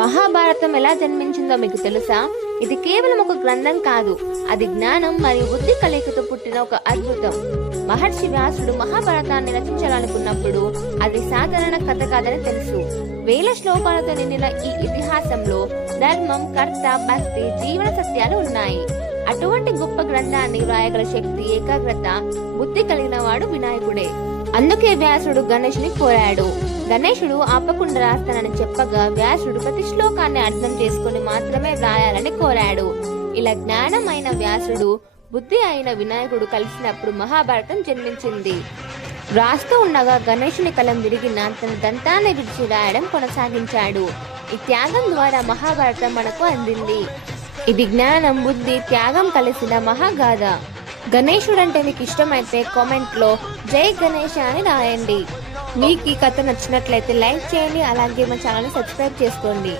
మహాభారతం ఎలా జన్మించిందో మీకు తెలుసా? ఇది కేవలం ఒక గ్రంథం కాదు, అది జ్ఞానం మరియు బుద్ధి కలయికతో పుట్టిన ఒక అద్భుతం. మహర్షి వ్యాసుడు మహాభారతాన్ని రచించాలనుకున్నప్పుడు అది సాధారణ కథ కాదని తెలుసు. వేల శ్లోకాలతో నిండిన ఈ ఇతిహాసంలో ధర్మం, కర్త, భక్తి, జీవన సత్యాలు ఉన్నాయి. అటువంటి గొప్ప గ్రంథాన్ని వ్రాయగల శక్తి, ఏకాగ్రత, బుద్ధి కలిగిన వాడు వినాయకుడే. అందుకే వ్యాసుడు గణేశుని కోరాడు. గణేశుడు ఆపకుండా రాస్తానని చెప్పగా వ్యాసుడు ప్రతి శ్లోకాన్ని అర్థం చేసుకుని మాత్రమే వ్రాయాలని కోరాడు. ఇలా జ్ఞానం అయిన వ్యాసుడు, బుద్ధి అయిన వినాయకుడు కలిసినప్పుడు మహాభారతం జన్మించింది. రాస్తూ ఉండగా గణేశుని కలం విరిగిన తన దంతాన్ని విడిచి రాయడం కొనసాగించాడు. ఈ త్యాగం ద్వారా మహాభారతం మనకు అందింది. ఇది జ్ఞానం, బుద్ధి, త్యాగం కలిసిన మహాగాథ. గణేశుడంటే మీకు ఇష్టమైతే కామెంట్ లో జై గణేశ అని రాయండి. మీకు ఈ కథ నచ్చినట్లయితే లైక్ చేయండి, అలాగే మా ఛానల్ సబ్స్క్రైబ్ చేసుకోండి.